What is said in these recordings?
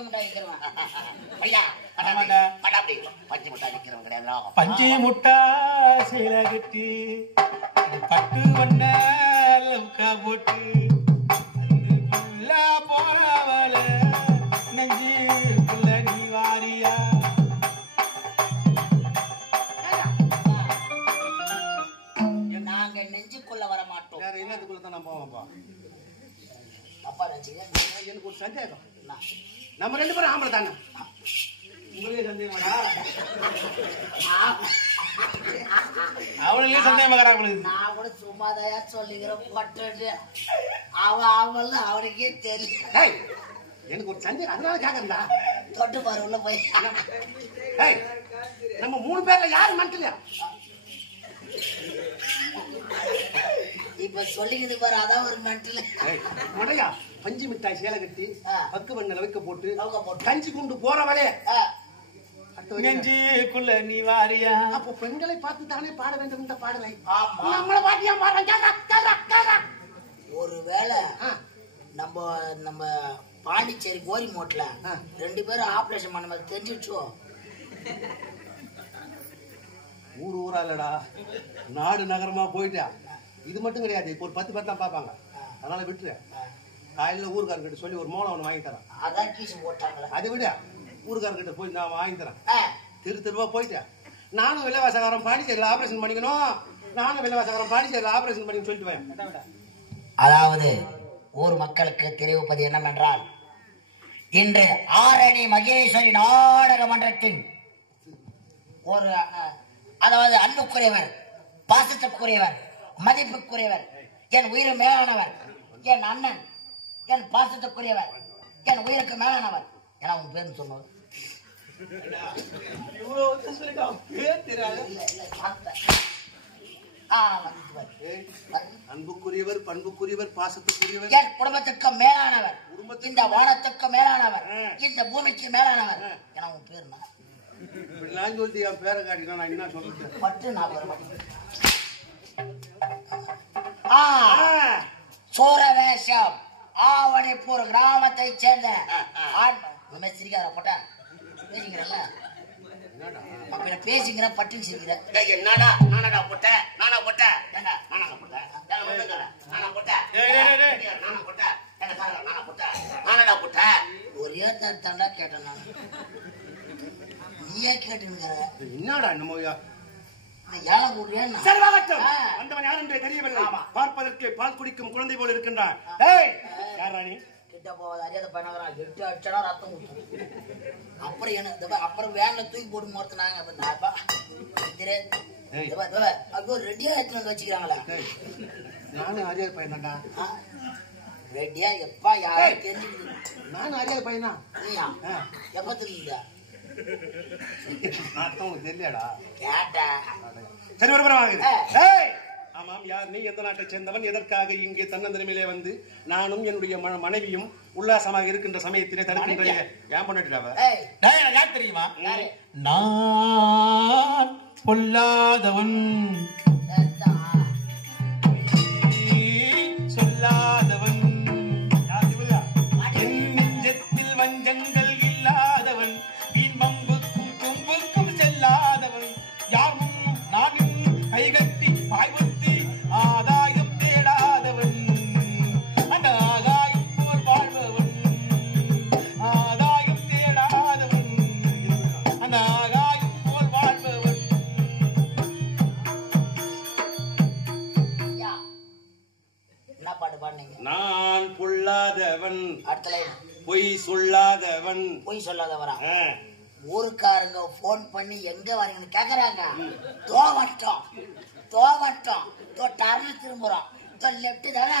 பஞ்சு முட்டாய் விக்கிறவன். ஐயா படாபடி பஞ்சு முட்டாய் விக்கிறவன் கிடையாதுடா. பஞ்சு முட்டாய் சேல கட்டி பட்டு வண்ண லவுக்கா போட்டு போறவள நெஞ்சுக்குள்ள நீ வாரியா. நாங்க நெஞ்சுக்குள்ள வர மாட்டோம். வேற என்னத்துக்குள்ளதான் நான் போவோம்ப்பா. அப்பா நினைச்சீங்க எனக்கு ஒரு சந்தேகம். நம்ம 2 பேரும் ஆம்பளை தானே? உங்களே சந்தேகமாடா? அவளுக்கே சந்தேகமாடா உங்களுக்கு? நான் கூட சும்மாதையா சொல்லிக்கிறேன் பட்டு அவன் அவனுக்கே தெரியல. எனக்கு ஒரு சந்தேகம், அதனால கேக்குறா. தொட்டு பாரு உள்ள போய். நம்ம 3 பேர்ல யாரு மனசுலையா? இப்ப சொல்லிக்கிட்டு பாரு, அதான் ஒரு மென்டல். முடையா பஞ்சு மிட்டாய் சேலை கட்டி பக்கு பண்ண வைக்க போட்டு கஞ்சி கொண்டு போறவளே நெஞ்சுக்குள்ள நீ வாரியா. அப்போ பெண்களை பார்த்து தானே பாட வேண்டும் இந்த பாடலை. நம்மளை பாட்டியா பாடுறாங்க. ஒருவேளை நம்ம நம்ம பாண்டிச்சேரி கோரி மோட்ல 2 பேரும் ஆபரேஷன் பண்ண மாதிரி தெரிஞ்சிடுச்சோ. ஊரா இல்லடா, நாடு நகரமா போயிட்டா. இது மட்டும் கிடையாது, இப்போ ஒரு 10 பேர் தான் பார்ப்பாங்க. அதனால விட்டுரு. காலையில ஊருக்காரங்கிட்ட சொல்லி ஒரு மோளம் ஒன்று வாங்கி தரேன். அதான் கீசு போட்டாங்களா? அதை விட ஊருக்காரங்கிட்ட போய் நான் வாங்கி தரேன். தெருவா போயிட்டேன். நானும் விலைவாசகாரம் பாண்டிச்சேரியில் ஆபரேஷன் பண்ணிக்கணும், நானும் விலைவாசகாரம் பாண்டிச்சேரியில் ஆபரேஷன் பண்ணி சொல்லிட்டு வரேன். அதாவது ஊர் மக்களுக்கு தெரிவிப்பது என்னவென்றால், இன்று ஆரணி மகேஸ்வரி நாடக மன்றத்தின் ஒரு அதாவது அன்புக்குரியவர், பாசத்துக்குரியவர், மதிப்புக்குரியவர், என் உயிர் மேலானவர், என் அண்ணன், என் பாசத்துக்குரியவர், என் உயிருக்கு மேலானவர் என உன் பேர் சொன்னவர். அன்புக்குரியவர், பண்புக்குரியவர், பாசத்துக்குரியவர், என் குடும்பத்துக்கு மேலானவர், இந்த வானத்துக்கு மேலானவர், இந்த பூமிக்கு மேலானவர் என உன் பேர். நான் சொல்லிட்டு என் பேரை காட்டினா நான் என்ன சொல்றேன் மட்டும் நான் வர மாட்டேன். சூரவேஷம் ஆவணிப்பூர் கிராமத்தை சேர்ந்த சிரிக்காத போட்ட பேசிக்கிறல்ல, பேசிக்கிற பட்டு சிரிக்கிற. என்னடா நானடா போட்டேன், நானா போட்டேன், நானா போட்டேன், நானடா போட்டேன். ஒரே தண்டா கேட்டேன் நான். நீயே கேட்டுங்கிற என்னடா என்னமோ வந்தவன் யார் என்றே தெரியவில்லை. பார்ப்பதற்கு பால் குடிக்கும் குழந்தை போல இருக்கின்றான். கிட்ட போவாத அறியாத பண்ணாங்க. 8 அடிச்சா ரத்தம் ஊத்தும். அப்புறம் என்ன அப்புறம் வேன்ல தூக்கி போட்டு மொத்தனாங்க. ரெடியா எடுத்து வச்சுக்கிறாங்களா? நானும் அறியாத பையன்டா. ரெடியா எப்பா யாரும் தெரிஞ்சு? நானும் அறியாத பையனா? நீயா எப்ப தெரியுங்க? தெரியலடா கேட்டா. சரி ஒரு ஆமாம், யார் நீ? எந்த நாட்டை சேர்ந்தவன்? எதற்காக இங்கே தன்னந்தனிமையிலே வந்து நானும் என்னுடைய மனைவியும் உல்லாசமாக இருக்கின்ற சமயத்திலே தடுக்கின்ற ஏன் பண்ணிட்டு தெரியுமா? நான் பொல்லாதவன், சொல்லாதவன், என் நெஞ்சத்தில் வஞ்சங்கள் இல்லாதவன், வீண்மம்புக்கும் தும்புக்கும் செல்லாதவன், யாரும் நானும் கைகட்டி பாய்வத்தி ஆதாயம் தேடாதவன், அந்த ஆதாயம் போல் வாழ்பவன், ஆதாயம் தேடாதவன், அந்த ஆதாயம் போல் வாழ்பவன். என்ன பாட்டு பாடுனீங்க? நான் பொல்லாதவன், அடுத்த பொய் சொல்லாதவன். பொய் சொல்லாதவரா? ஊருக்காரங்க போன் பண்ணி எங்க வரீங்கன்னு கேக்குறாங்க. தோவட்டம் தோவட்டம் தோ டர்னு திரும்புறோம். தோ லெப்ட் தானே,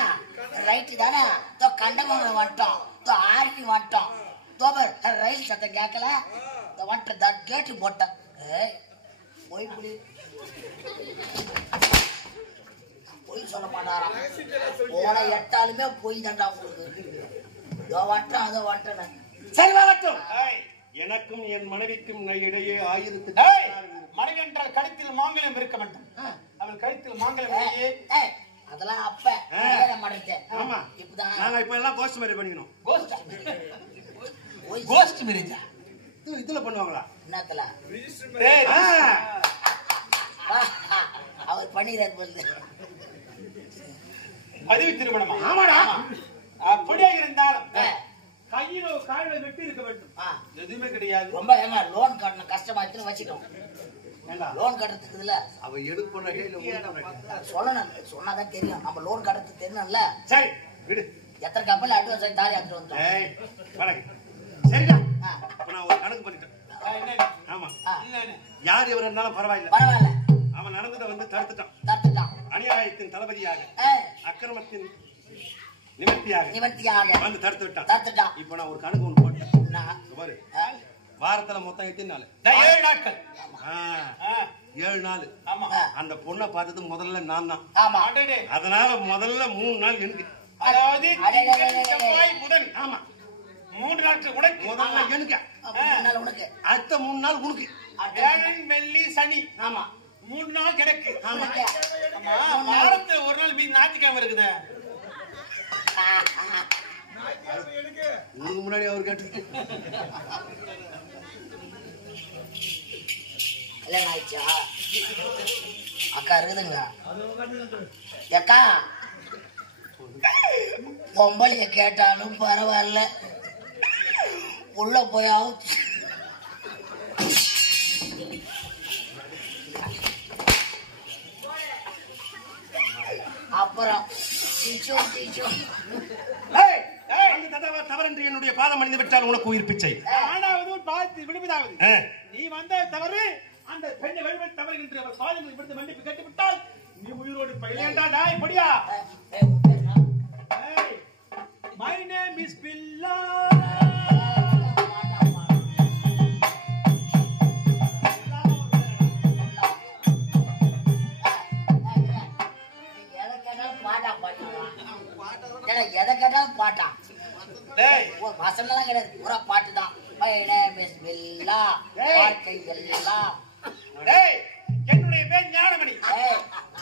ரைட்டு தானே, தோ கண்டமங்கலம் வந்துட்டோம், தோ ஆர்மி வந்துட்டோம், தோபர் ரயில் சத்தம் கேட்கல, வந்துட்டு கேட்டு போட்டேன். போய் புடி பொய் சொல்ல மாட்டாராம். போன எட்டாலுமே பொய் தாண்டா உங்களுக்கு. இதோ வட்டம் அதோ வட்டேன். சரி வரட்டும். எனக்கும் என் மனைவிக்கும் இடையே 1000 மனைவி என்றால் கழுத்தில் மாங்கல்யம் இருக்க வேண்டும். அவள் கழுத்தில் மாங்கல்யம் அதெல்லாம் அப்ப மாட்டேன். ஆமா, இப்பதான் நாங்க இப்ப எல்லாம் கோஸ்ட் மாதிரி பண்ணிக்கணும். கோஸ்ட் மேரேஜா? இதுல பண்ணுவாங்களா? என்னத்துல டேய், அவர் பண்ணிடுறாரு போல. பதிவு திருமணமா? ஆமாடா. அப்படியே இருந்தாலும் கையில காயில வெட்டி இருக்க வேண்டும். எதுவுமே கிடையாது. ரொம்ப ஏங்க லோன் கட்டணும் கஷ்டமாச்சுன்னு வச்சுக்கோம். லோன் கட்டுறதுக்கு இல்ல அவ எடுப்பு நகை இல்ல சொல்லணும், சொன்னாதான் தெரியும். நம்ம லோன் கட்டுறதுக்கு தெரியணும்ல. சரி விடு. எத்தனை கப்பல் அட்வான்ஸ் ஆகி தாலி எடுத்துட்டு வந்தோம். ஏய் வணக்கம். சரிடா. அப்ப நான் ஒரு கணக்கு பண்ணிட்டேன். என்ன? ஆமா. என்ன? யார் எவர் இருந்தாலும் பரவாயில்லை. பரவாயில்ல, அவன் நடந்ததை வந்து தடுத்துட்டான். தடுத்துட்டான். அநியாயத்தின் தளபதியாக, அக்கிரமத்தின் நிவர்த்தியாக வந்து தடுத்து விட்டான். தடுத்துட்டான். இப்ப நான் ஒரு கணக்கு ஒன்று போட்டேன். என்ன? பாரு, வாரத்துல மொத்தம் எத்தனை நாள்? 7 நாட்கள். 7 நாள். ஆமா. அந்த பொண்ணை பார்த்தது முதல்ல நான் தான். ஆமா. அடடே. அதனால முதல்ல 3 நாள் எனக்கு. அதாவது அடடே. திங்கள், செவ்வாய், புதன். ஆமா. 3 நாட்கள் உனக்கு. முதல்ல எனக்கு. 3 நாள் உனக்கு. அடுத்த 3 நாள் உனக்கு. வியாழன், வெள்ளி, சனி. ஆமா. 3 நாள் கிடக்கு. உனக்கு. ஆமா. வாரத்துல ஒரு நாள் மீதி ஞாயிற்றுக்கிழமை இருக்குது. உனக்கு முன்னாடி அவர் கேட்டு கல்யாணம் ஆயிடுச்சா? அக்கா இருக்குதுங்க. அக்கா பொம்பளைய கேட்டாலும் பரவாயில்ல, உள்ள போயாவும் அப்புறம் தவறென்று என்னுடைய பாதம் அணிந்து விட்டால் உனக்கு உயிர் பிச்சை. ஆனாவது பாதி விடுவதாவது. நீ வந்த தவறு அந்த பெண்ணை வழிபட்டு தவறு என்று அவர் பாதங்களை விடுத்து மன்னிப்பு கேட்டுவிட்டால் நீ உயிரோடு பயிலேண்டா நாய் பொடியா. My name is Billa. எதை கேட்டாலும் பாட்டா? வசனம்லாம் கிடையாது, பூரா பாட்டு தான். வாழ்க்கை எல்லாம். என்னுடைய பேர் ஞானமணி.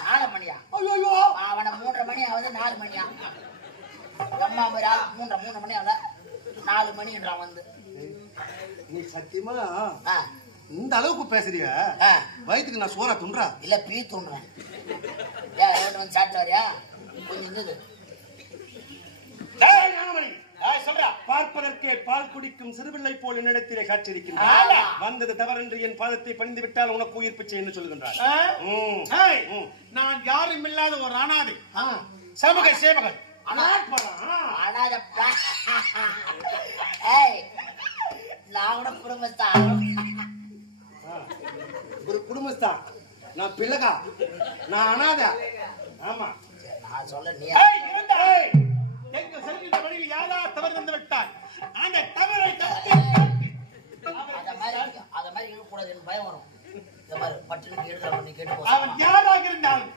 4 மணியா? அவனை 3:30 மணி ஆகுது, 4 மணியா? அம்மா 3 மணி ஆகுது, 4 மணின்றான் வந்து. நீ சத்தியமா இந்த அளவுக்கு பேசுறிய? வயிற்றுக்கு நான் சோறா துன்றா இல்ல பீ தூண்டுறேன். வந்து சாப்பிட்டு வரியா? கொஞ்சம் இருந்தது. பார்ப்பதற்கே பால் குடிக்கும் சிறுபிள்ளை போல் என்னிடத்திலே காட்சியிருக்கின்றார். வந்தது தவறென்று என் பாதத்தை பணிந்து விட்டால் உனக்கு உயிர் பிச்சை என்று சொல்கின்றார். நான் யாரும் இல்லாத ஒரு அனாதை சமூக சேவகன். நான் கூட குடும்பஸ்தான். ஒரு குடும்பஸ்தான். நான் பிள்ளைகா, நான் அனாதை. ஆமா, நான் சொல்ல நீ எங்கள் செல்கின்ற வழியில் யாராவது தவறு தந்து விட்டால் அந்த தவறை அத மாதிரி இருக்கக்கூடாது, எனக்கு பயம் வரும். இந்த மாதிரி பட்டினுக்கு எடுத்து பண்ணி கேட்டு அவன் யாராக இருந்தாலும்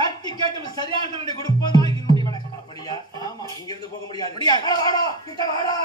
தட்டி கேட்டு சரியான தண்டனை கொடுப்பதா என்னுடைய வழக்கம். அப்படியா? ஆமா. இங்கிருந்து போக முடியாது. முடியாது. வாடா கிட்ட வாடா.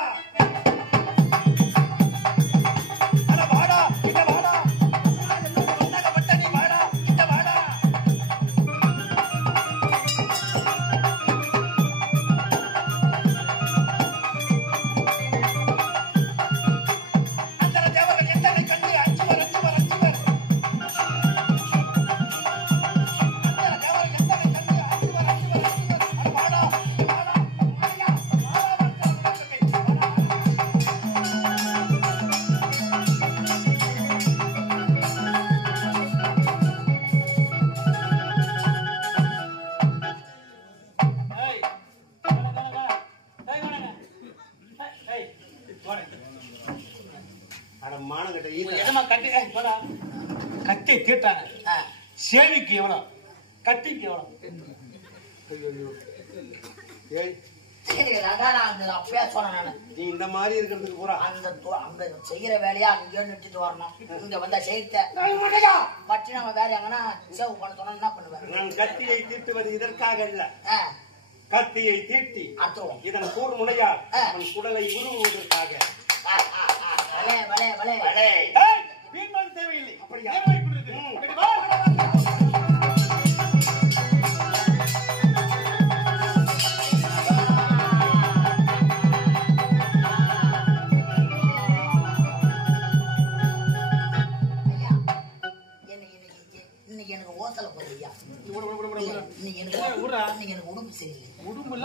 கத்தி தீட்டான சேவிக்கு எவ்வளவு, கத்திக்கு எவ்வளவு? அப்பயா சொன்ன நீ இந்த மாதிரி இருக்கிறதுக்கு பூரா அங்க செய்யற வேலையா அங்கே நிறுத்திட்டு வரணும். இங்க வந்தா செய்த பட்டி நம்ம வேற எங்கன்னா சேவ் பண்ண சொன்னா என்ன பண்ணுவேன்? நான் கத்தியை தீட்டுவது இதற்காக அல்ல. கத்தியை தீட்டி அத்துவோம் இதன் கூர் முனையால் அவன் குடலை உருவுவதற்காக. தேவையில்லை. அப்படியா?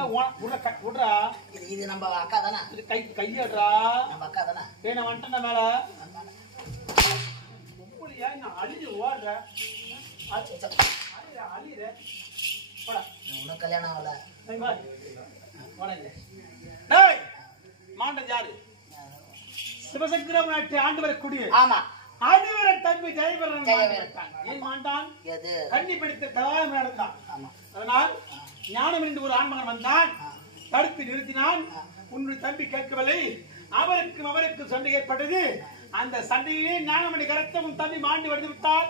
இதெல்லாம் விடுறா. இது நம்ம அக்கா தானே? கையாடுறா. நம்ம அக்கா தானே? நான் வந்துட்டேன் மேல. எப்படியா நான் அழிஞ்சு ஓடுற? அழியுற. உனக்கு கல்யாணம் ஆகல. மாண்டன் யாரு? சிவசங்கரம் நாட்டு ஆண்டு வரக்கூடிய ஆமா ஆண்டவர தம்பி ஜெயவீரன். ஏன் மாண்டான்? கண்ணி பிடித்த கலாயம் நடந்தான். அதனால் ஞானம் என்று ஒரு ஆண்மகன் வந்தான், தடுத்து நிறுத்தினான். உன்னுடைய தம்பி கேட்கவில்லை. அவருக்கு சண்டை ஏற்பட்டது. அந்த சண்டையிலே ஞானமணி கருத்த உன் தம்பி மாண்டி வந்து விட்டார்.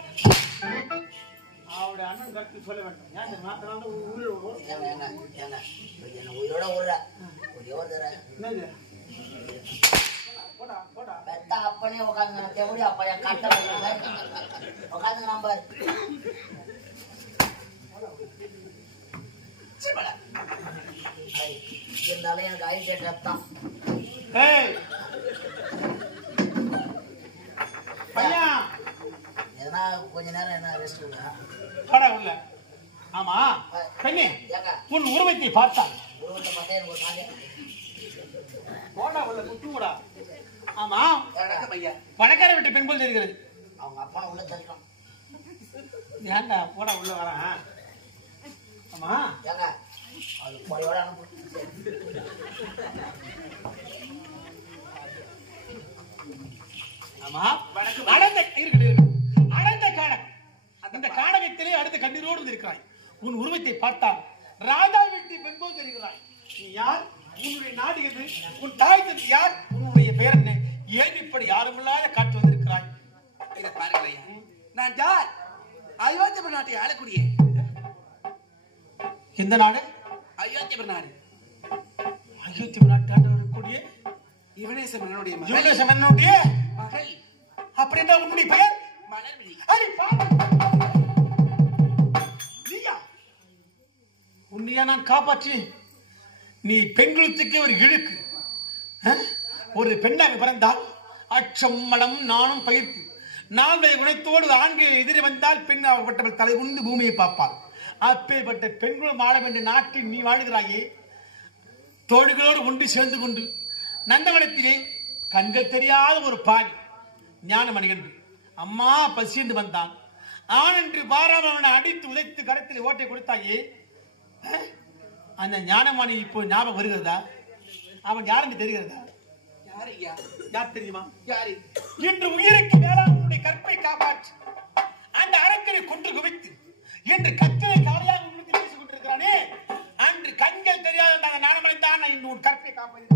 அவருடைய அண்ணன் கருத்து சொல்ல வேண்டும். உயிரோட விடுற அப்பனே உட்காந்து எப்படி அப்ப என் கட்ட உட்காந்து நம்பர் இருந்தாலும் எனக்கு ஐடெட் ரத்தம். எதனா கொஞ்ச நேரம் என்ன ரெஸ்ட் உள்ள. ஆமா பெண்ணே, உன் உருவத்தை பார்த்தான். உருவத்தை பார்த்தா எனக்கு ஒரு மாதிரி போடா உள்ள குத்துடா. ஆமா பணக்கார வீட்டு பெண் போல் தெரிகிறது. அவங்க அப்பா உள்ள தள்ளிடும். ஏன்டா போடா உள்ள வரேன். ஆமா ஏங்க அது பொறையோட அனுப்பு. ஆமா அடர்ந்த காணகம். அந்த காணகத்திலே அடுத்த கண்ணீரோடு இருக்கிறாய். உன் உருவத்தை பார்த்தால் ராஜா வீட்டு பெண் போல் தெரிகிறாய். நீ யார்? உன்னுடைய நாடு எது? உன் தாய் தந்தை யார்? உன்னுடைய பெயர் என்ன? ஏன் இப்படி யாருமில்லாத காட்டு வந்திருக்கிறாய்? இதை பாருங்களையா, நான் யார்? அயோத்தியபுர நாட்டை ஆளக்கூடிய. எந்த நாடு? அயோத்தியபுர நாடு. அயோத்தியபுர நாட்டு ஆண்டு வரக்கூடிய யுவனேச மன்னனுடைய மகள். அப்படி என்றால் உன்னுடைய பெயர் மலர்விழி. உன்னையா நான் காப்பாற்றி நீ பெண்களுக்கு ஒரு இழுக்கு. ஒரு பெண்ணாக பிறந்தால் அச்சம் மடம் நானும் பயிர்ப்பு நான்கைய குணத்தோடு ஆண்கள் எதிரி வந்தால் பெண் ஆகப்பட்டவள் தலை உண்டு பூமியை பார்ப்பாள். அப்பேற்பட்ட பெண்களும் வாழ வேண்டிய நாட்டில் நீ வாழ்கிறாயே. தோழிகளோடு ஒன்று சேர்ந்து கொண்டு நந்தவனத்திலே கண்கள் தெரியாத ஒரு பாவி ஞானமணிகன் அம்மா பசிந்து வந்தான். ஆண் என்று பாராமவனை அடித்து உதைத்து கரத்தில் ஓட்டை கொடுத்தாயே. அந்த ஞானமணி இப்போ ஞாபகம் வருகிறதா? அவன் யாருன்னு தெரிகிறதா? யார் தெரியுமா? யாரு? இன்று உயிருக்கு மேலாக உன்னுடைய கற்பை காப்பாற்று அந்த அரக்கனை கொன்று குவித்து இன்று கற்களை காலையாக உன்னுக்கு பேசிக் கொண்டிருக்கிறானே. அன்று கண்கள் தெரியாத அந்த ஞானமணி தான் இன்று உன் கற்பை காப்பாற்று.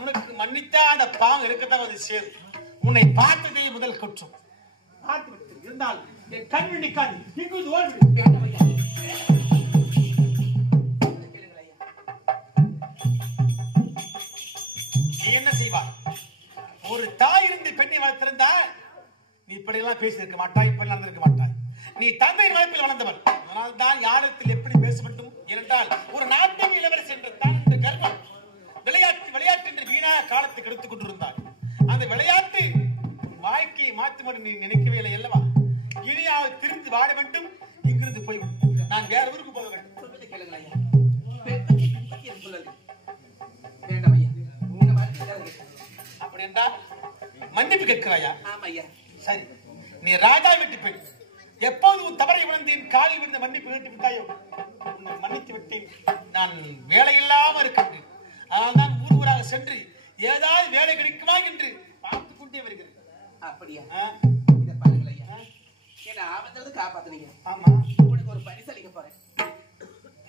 உனக்கு மன்னித்தா அந்த பாங்க இருக்கத்தான் அது சேரும். உன்னை பார்த்ததே முதல் குற்றம். பார்த்து விட்டு இருந்தால் என் கண் நிற்காது. இங்கு நீ என்ன செய்வார்? ஒரு தாய் இருந்து பெண்ணை வளர்த்திருந்தா நீ இப்படியெல்லாம் பேசியிருக்க மாட்டாய், இப்படி நடந்திருக்க மாட்டாய். நீ தந்தையின் வளர்ப்பில் வளர்ந்தவன். அதனால் தான் யாரிடத்தில் எப்படி பேச வேண்டும் என்றால் ஒரு நாட்டின் இளவரசி என்று தான் இந்த கர்வம் விளையாட்டு என்று வீணாக காலத்தை கெடுத்துக் கொண்டிருந்தாய். அந்த விளையாட்டு வாழ்க்கையை மாற்றும்படி நீ நினைக்கவே இல்லை அல்லவா? இனியாவது திரிந்து வாழ வேண்டும். இங்கிருந்து போய் நான் வேற ஊருக்கு போக வேண்டும். அப்படி என்றால் மன்னிப்பு கேட்கிறாயா? சரி, நீ ராஜா வீட்டு பெண். எப்போது உன் தவறை உணர்ந்தேன் காலில் விழுந்த மன்னிப்பு கேட்டு விட்டாயோ உன்னை மன்னித்து விட்டேன். நான் வேலை இல்லாமல் இருக்கின்றேன். அதனால் தான் ஊர் ஊராக சென்று ஏதாவது வேலை கிடைக்குமா என்று பார்த்துக் கொண்டே வருகிறேன். அப்படியா? இதை பாருங்கள் ஐயா, என்ன ஆபத்துல காப்பாத்துனீங்க. ஆமா, உனக்கு ஒரு பரிசு அளிக்க போறேன்.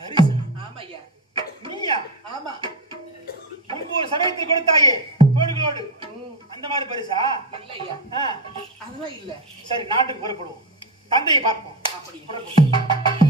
பரிசு? ஆமா ஐயா. நீயா? ஆமா. முன்பு ஒரு சமயத்தில் கொடுத்தாயே தோழிகளோடு, அந்த மாதிரி பரிசா? இல்ல ஐயா, அதெல்லாம் இல்ல. சரி, நாட்டுக்கு புறப்படுவோம். தந்தையை பார்ப்போம். அப்படி புறப்படுவோம்.